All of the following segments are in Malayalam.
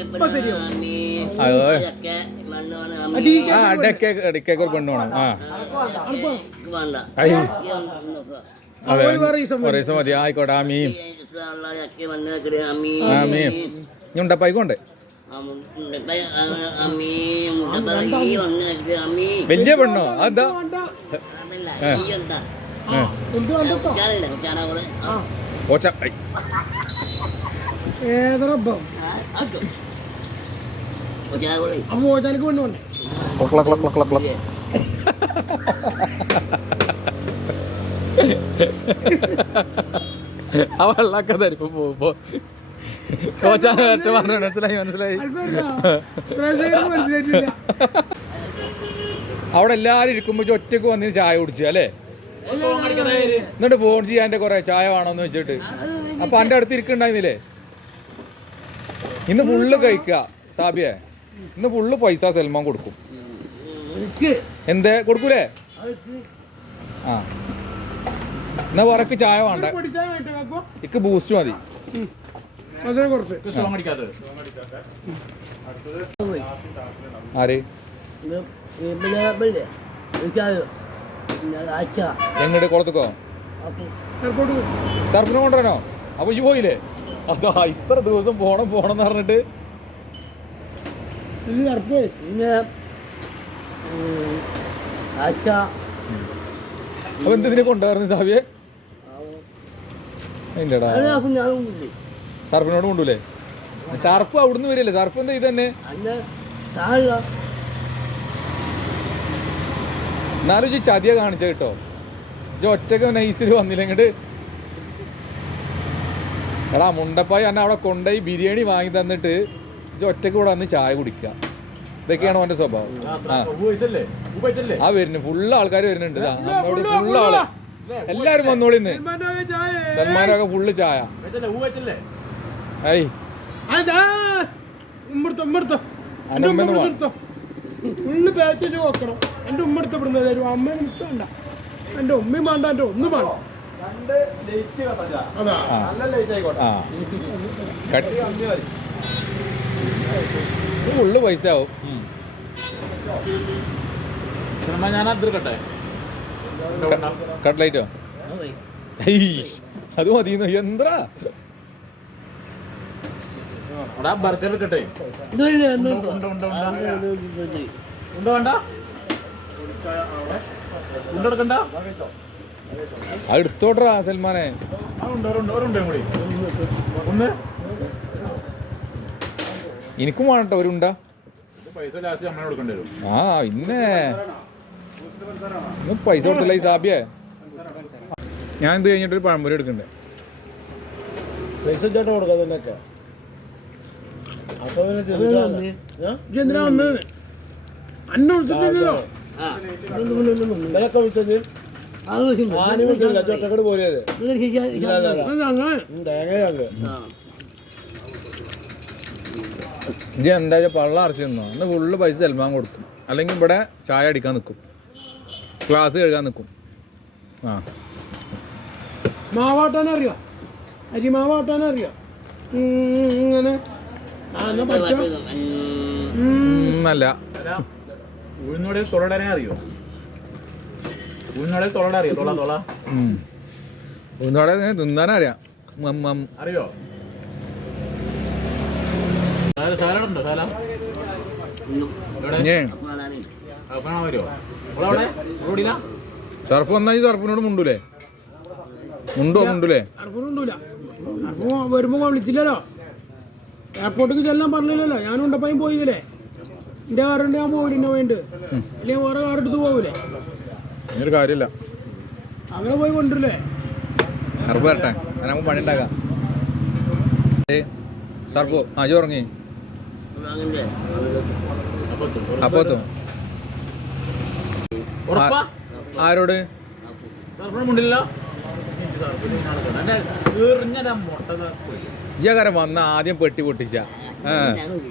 ഇപ്പൊ ശരിയാവും. അത് അടി ആ പെണ്ണ് വേണം അതെ ഒരു ദിവസം മതി. ആയിക്കോട്ടെ ഉണ്ടപ്പായിക്കോണ്ടേ. വലിയ പെണ്ണോ? അതെന്താ? ഓച്ച ആ വെള്ളമൊക്കെ പോകുമ്പോ. നേരത്തെ പറഞ്ഞു മനസ്സിലായി മനസ്സിലായി. അവിടെ എല്ലാരും ഇരിക്കുമ്പോ ഒറ്റയ്ക്ക് വന്ന് ചായ കുടിച്ചു അല്ലേ? എന്നിട്ട് ഫോൺ ചെയ്യാന്റെ കൊറേ ചായ വേണമെന്ന് വെച്ചിട്ട്. അപ്പൊ എന്റെ അടുത്ത് ഇരിക്കണ്ടായിരുന്നില്ലേ ഇന്ന് ഫുള്ള് കഴിക്കുക സാബിയെ ഇന്ന് ഫുള്ള് പൈസ സൽമാൻ കൊടുക്കും. എന്തേ? കൊടുക്കൂലേ? ആ. എന്നാ വറക്ക് ചായ വേണ്ട. ഇക്ക് ബൂസ്റ്റ് മതി. അതിനെ കുറച്ച്. ആര്? എങ്ങോട്ട് കുളത്തുക്കോ? എയർപോർട്ട് കൊണ്ടുവരണോ? കൊണ്ടുവരാനോ അപ്പൊ ഈ പോയില്ലേ? അതാ ഇത്ര ദിവസം പോണം പോണം എന്ന് പറഞ്ഞിട്ട്. ഇത് എയർപോർട്ട് പോയി. അപ്പൊ എന്തിനെ കൊണ്ടുവരുന്നത് സാബിയെ? അതിന്റെടാ സർഫിനോട് കൊണ്ടുല്ലേ സർഫ് അവിടുന്ന് വരില്ലേ? സർഫ് എന്താ ഇത് തന്നെ? എന്നാലും ചതിയ കാണിച്ച കേട്ടോ. ഒറ്റയ്ക്ക് നൈസിൽ വന്നില്ല ഇങ്ങോട്ട് എടാ മുണ്ടപ്പായി എന്നെ അവിടെ കൊണ്ടുപോയി ബിരിയാണി വാങ്ങി തന്നിട്ട് ഒറ്റയ്ക്ക് ഇവിടെ വന്ന് ചായ കുടിക്കുക. ഇതൊക്കെയാണ് അവന്റെ സ്വഭാവം. ആ വരുന്നു. ഫുള്ള് ആൾക്കാർ വരുന്നുണ്ട് ദാ, നമ്മോട് ഫുള്ള് ആൾ. എല്ലാരും വന്നോളി ഇന്ന്. സൽമാനൊക്കെ ഫുള്ള് ചായ. എടുത്തോ. ഫുള്ള് പാച്ച് നോക്കണം എന്റെ ഉമ്മ എടുത്ത് തരും. വേണ്ട. എന്റെ ഉമ്മയും വേണ്ട എന്റെ ഒന്നും വേണ്ട. ഫുള്ള് പൈസ ആവും ഞാൻ അതിർക്കട്ടെ കട്ട്ലൈറ്റോ അത്. മതിയെന്ന് എന്താ? ബർഗർ എടുക്കട്ടെ. ഉണ്ടോ ഉണ്ട ഉണ്ട ഉണ്ട? വേണ്ട? ഉണ്ടോ എടുക്കണ്ട? അത് എടുത്തോട്രാ സൽമാനെ. ആ ഉണ്ട് ഒരു ഉണ്ട് ഉണ്ട് കൂടി ഒന്ന്. എനിക്കും വേണട്ടോ ഒരു ഉണ്ടാ ഇത് പൈസ ലാസ്റ്റ് നമ്മളെ കൊടുക്കേണ്ടി ആ പിന്നെ പൈസ കൊടുത്തില്ല ഈ സാബിയെ. ഞാൻ ഇത് കഴിഞ്ഞിട്ട് ഒരു പഴംപൊരി എടുക്കണ്ടേ. പൈസ ചേട്ടാ കൊടുക്കാം ഇതിനൊക്കെ അപ്പൊ പിന്നെ ചിന്തിക്കാതെ. ഏ? ഇജ്ജ് എന്തിനാ അന്നെ വിളിച്ചിട്ടില്ലല്ലോ. ഇന്നലൊക്കെ വിളിച്ചത് ഇത് എന്താ പള്ള അറച്ചു തന്നോ? അന്ന് ഫുള്ള് പൈസ സൽമാൻ കൊടുക്കും. അല്ലെങ്കിൽ ഇവിടെ ചായ അടിക്കാൻ നിൽക്കും ക്ലാസ് കഴുകാൻ നിൽക്കും ആ. മാവാട്ടാൻ അറിയാം? അരി മാവാട്ടാൻ അറിയാം? ഉം, ഇങ്ങനെ. ആ, നല്ല അല്ല ഉഴുന്നോടെ തൊളടാനെ അറിയോ? ഉഴുന്നോടെ തൊളട അറിയോ? തൊള തൊള. ഒന്നോടെ തിന്നാനറിയാം. മം, മം. അറിയോ? സാലഡ് ഉണ്ടോ സാല? സർഫ് വന്നാൽ സർഫിനോട് മുണ്ടൂലേ? മുണ്ടോ മുണ്ടൂലേ? വരുമ്പോ വിളിച്ചില്ലല്ലോ. എയർപോർട്ടിക്ക് ചെല്ലാൻ പറഞ്ഞില്ലല്ലോ. ഞാൻ ഉണ്ടപ്പായും പോയില്ലേ? എന്റെ കാറുണ്ട് ഞാൻ പോവില്ല എന്നെ വേണ്ട അല്ലെങ്കിൽ വേറെ കാർ എടുത്ത് അതിനൊരു കാര്യമില്ല. അങ്ങനെ പോയി കൊണ്ടില്ലേ സർപ്പ് വരട്ടെ. ഞാൻ നമുക്ക് പണി ഉണ്ടാക്കാം. സർഫ് അജു ഉറങ്ങി. അപ്പത്തും ആരോട്? ജകരം മുണ്ടില്ല. എറിഞ്ഞ മുട്ട പോയി ഇജകാരം വന്ന ആദ്യം പെട്ടി പൊട്ടിച്ച.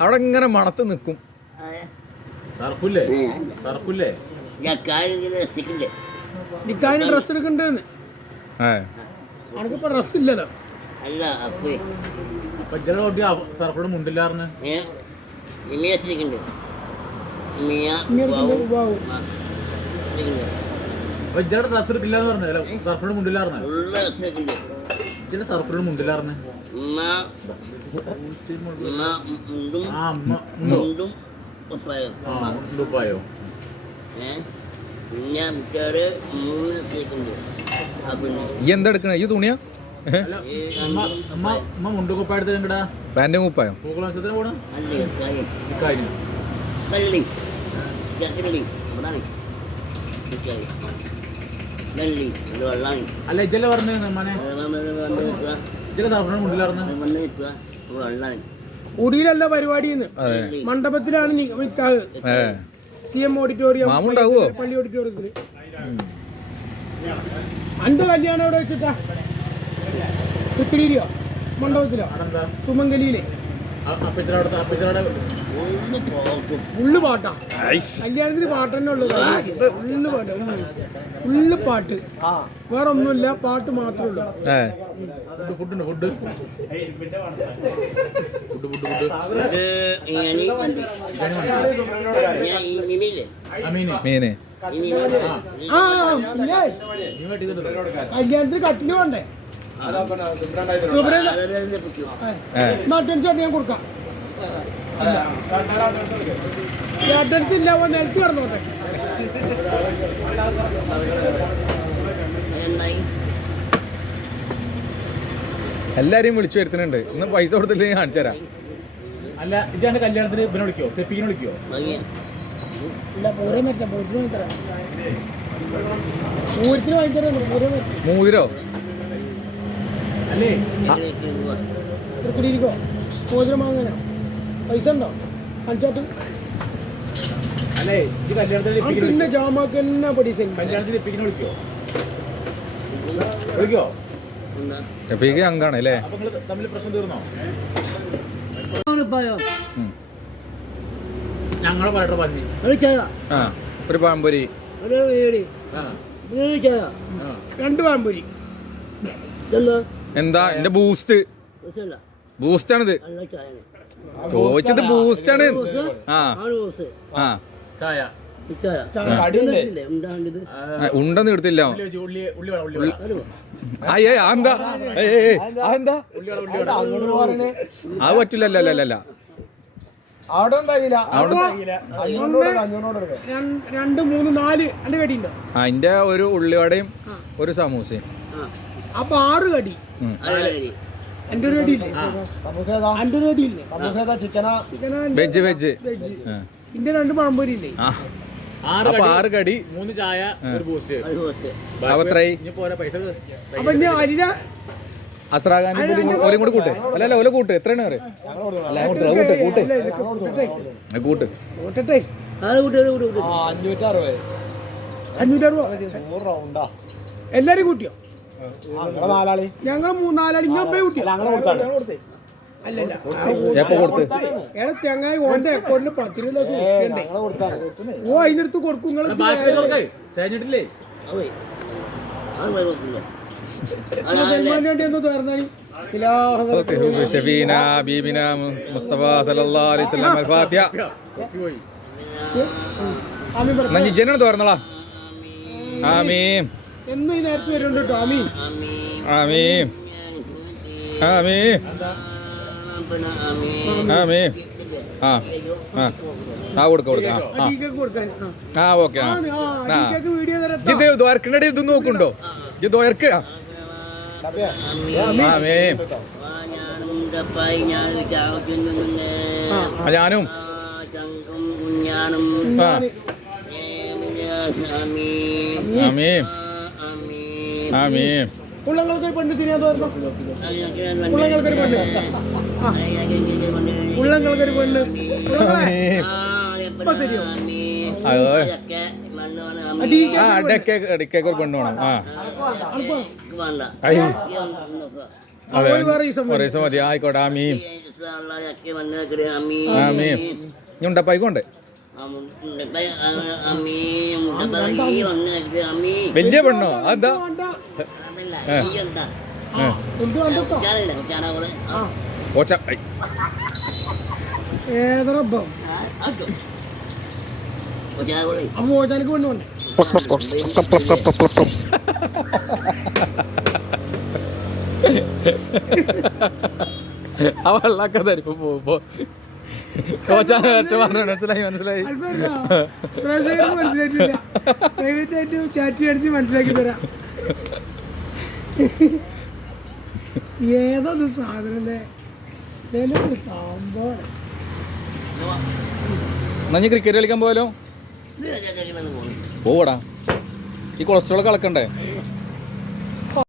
അവിടെ ഇങ്ങനെ മണത്ത് നിൽക്കും സർഫില്ലേ? സർഫില്ലേ? എടുക്കണ്ടേന്ന് അനക്കിപ്പോ ഡ്രസ്സ് ഇല്ലല്ലോ അല്ല അപ്പൊ മുണ്ടില്ലാർന്ന് ഇമിയ ഇമിയ ഡ്രസ് എടുക്കില്ല എന്ന് മുണ്ടില്ലാർന്ന് ഉള്ള മുണ്ടില്ലാർന്ന് ഉമ്മ ഉണ്ടോ ഉപ്പായും ഈ എന്താ എടുക്കണേ? ഈ തുണിയാ? അല്ല കുപ്പായോ. ഇജ്ജല്ലേ പറഞ്ഞു കുടിയിലല്ല പരിപാടിന്ന് മണ്ഡപത്തിലാണ് നി- നിക്കാഹ് ഏ. സി എം ഓഡിറ്റോറിയം മാമുണ്ടാവോ? പള്ളി ഓഡിറ്റോറിയത്തിൽ അന്റെ കല്യാണം എവിടെ വെച്ചിട്ടാ? കുത്തിരിയോ മണ്ഡപത്തിലോ? സുമംഗലിയിലെ. ഫുള്ള് പാട്ടാ. കല്യാണത്തിന് പാട്ട് തന്നെ ഉള്ളു. ഫുള്ള് പാട്ട്. ഫുള്ള് പാട്ട്. വേറെ ഒന്നുമില്ല. പാട്ട് മാത്രമേ ഉള്ളൂ. ഫുഡ്. ഫുഡ് ഉണ്ട് ഫുഡ്. ഫുഡ് മീന്. ആ. കല്യാണത്തിന് കട്ടിൽ വേണ്ടേ ഞാൻ കൊടുക്കാം. ഇല്ല നിലത്ത് കിടന്നോട്ടെ എല്ലാരെയും വിളിച്ചു വരുത്തുന്നുണ്ട്. ഇന്ന് പൈസ കൊടുത്തില്ലെങ്കിൽ കാണിച്ചു തരാം. അല്ല ഇജാന്റെ കല്യാണത്തിന് ഇവനെ വിളിക്കോ സെപ്പിനെ വിളിക്കോ ഭംഗിയ ഇല്ല പൂരം പറ്റില്ല പൂരത്തിന് വാങ്ങി തരാം പൂരത്തിന് വാങ്ങി തരാം പൂരം പറ്റില്ല മൂതിരോ അല്ലേ? തൃക്കടിയിരിക്കോ മോതിരം വാങ്ങാനോ? പൈസ ഉണ്ടോ? അഞ്ചോട്ട്. അല്ലേ ഈ കല്യാണത്തിന് പിന്നെ ജാമാക്ക് തന്നെ പൈസ കല്യാണത്തിന് ലിപ്പിക്കിനെ വിളിക്കോ? വിളിക്കോ? അപ്പൊ അങ്കാണ് അല്ലേ? നിങ്ങൾ തമ്മിൽ പ്രശ്നം തീർന്നോ. ഞങ്ങളെ പറയട്ടെ പന്നി. ഒരു പാമ്പൊരി. ഒരു. രണ്ട് പാമ്പൊരി. എന്താ എന്റെ ബൂസ്റ്റ് ബൂസ്റ്റ് ആണിത്. ചോദിച്ചത് ബൂസ്റ്റ് ആണ്. ആ. ആ. ഉണ്ടെന്ന് എടുത്തില്ല. അയ്യേ എന്താ? എന്താ അത് പറ്റില്ല അല്ല അല്ല അവിടെ രണ്ട് മൂന്ന് നാല് അതിന്റെ ഒരു ഉള്ളിവടയും ഒരു സമൂസയും. അപ്പൊ ആറ് കടി. Veg veg. ഇന്റെ രണ്ട് പാമ്പൂരി ഇല്ലേ? ആറ് അപ്പൊ ആറ് കടി. മൂന്ന് ചായ ഒരു ബൂസ്റ്റ് അപ്പൊ അപ്പൊ അസ്രാഖാനും കൂടി കൂടി കൂട്ട്. അല്ല അല്ല ഓല കൂട്ട്. എത്രയാണ് അല്ല കൂട്ട് കൂട്ട്. കൂട്ട് കൂട്ടട്ടെ. എല്ലാരും കൂട്ടിയോ? നാലാളി. ഞങ്ങൾ മൂന്നാലാളി. ഇങ്ങനെ ഞങ്ങളെ കൊടുത്താണ്. ചെങ്ങായി ഓന്റെ അക്കൗണ്ടിൽ പത്തിരുപത് കൊടുത്താണ്. ഓ അതിനടുത്ത് കൊടുക്കും. നിങ്ങൾ സൽമാന് വേണ്ടി ഒന്ന് തീർന്നാണി ഷഫീന ബീബിന മുസ്തഫ സല്ലല്ലാഹു അലൈഹി വസല്ലം അൽ ഫാത്തിഹ ആമീൻ എന്നും ഈ നേരത്തെ വരുന്നുണ്ട് കേട്ടോ. ആമീൻ. ആമീൻ. ആമീൻ. ആമീൻ. ആ ആ. ആ കൊടുക്ക കൊടുക്ക. ആ ഓക്കെ ദ്വാരക്കണ്ടേ ഇത് നോക്കുണ്ടോ ദ്വാരക്ക്. ഞാനും. ചങ്കും കുഞ്ഞാണും. ആ. ആമീൻ. ആമീൻ. ഉള്ളങ്ങൾക്ക് പെണ്ണ് തിരിയാൻ ഉള്ളങ്ങൾക്കൊരു പെണ്ണ്. ഇപ്പൊ ശരിയോ? ഒരു പെണ്ണ് വേണം. ആ. ഒരു ഒരു മതി. ആയിക്കോട്ടെ ആമീൻ. ചക്കെ മണ്ണ് വെക്കണേ വലിയ പെണ്ണോ? അതെന്താ? ഓച്ച. ഏതറപ്പം അപ്പൊ? ഓച്ചാനക്ക് കൊണ്ടുപോണ്ടേ ആ വെള്ളമൊക്കെ തരും പോകുമ്പോ. ഓച്ചാൻ നേരത്തെ പറഞ്ഞു മനസ്സിലായി മനസ്സിലായി. പ്രൈവറ്റ് മനസ്സിലായിട്ടില്ല. പ്രൈവറ്റ് ആയിട്ട് ചാറ്റ് അടിച്ച് മനസ്സിലാക്കി തരാം. ഏതൊരു സാധനല്ലേ എന്നാ ക്രിക്കറ്റ് കളിക്കാൻ പോയാലോ? പോവടാ ഈ കൊളസ്ട്രോൾ കളക്കണ്ടേ